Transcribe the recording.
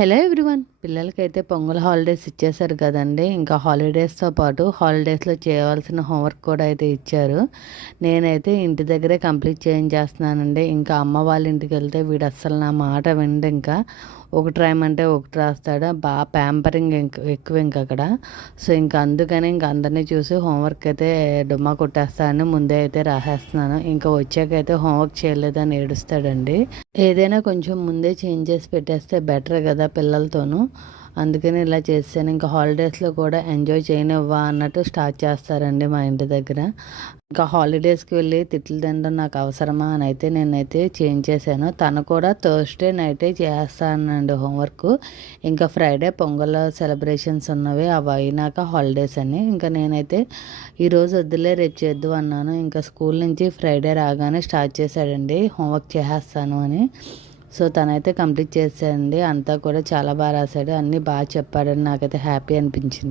Hello everyone, పిల్లలకైతే pongal holidays ఇచ్చేసారు కదండి. ఇంకా హాలిడేస్తో పాటు హాలిడేస్లో చేయవలసిన హోంవర్క్ కూడా అయితే ఇచ్చారు. నేనైతే ఇంటి దగ్గరే కంప్లీట్ చేయించేస్తున్నానండి. ఇంకా అమ్మ వాళ్ళ ఇంటికి వెళ్తే వీడు అస్సలు నా మాట వినడు. ఇంకా ఒకటి రాయమంటే ఒకటి రాస్తాడు. బాగా ప్యాంపరింగ్ ఎక్కువ ఇంకా అక్కడ. సో ఇంకా అందుకని ఇంకా అందరినీ చూసి హోంవర్క్ అయితే డుమ్మా కొట్టేస్తానని ముందే అయితే రాసేస్తున్నాను. ఇంకా వచ్చాకైతే హోంవర్క్ చేయలేదని ఏడుస్తాడండి. ఏదైనా కొంచెం ముందే చేంజ్ చేసి పెట్టేస్తే బెటర్ కదా పిల్లలతోనూ. అందుకని ఇలా చేశాను. ఇంకా హాలిడేస్లో కూడా ఎంజాయ్ చేయనివ్వా అన్నట్టు స్టార్ట్ చేస్తారండి మా ఇంటి దగ్గర. ఇంకా హాలిడేస్కి వెళ్ళి తిట్లు తినడం నాకు అవసరమా అని అయితే నేనైతే చేంజ్ చేశాను. తను కూడా థర్స్డే నైటే చేస్తానండి హోంవర్క్. ఇంకా ఫ్రైడే పొంగల్ సెలబ్రేషన్స్ ఉన్నవి, అవి అయినాక హాలిడేస్ అని. ఇంకా నేనైతే ఈరోజు వద్దులే రేపు చేద్దు అన్నాను. ఇంకా స్కూల్ నుంచి ఫ్రైడే రాగానే స్టార్ట్ చేశాడండి హోంవర్క్ చేసేస్తాను అని. సో తనైతే కంప్లీట్ చేశాడండి. అంతా కూడా చాలా బాగా రాశాడు, అన్నీ బాగా చెప్పాడని నాకైతే హ్యాపీ అనిపించింది.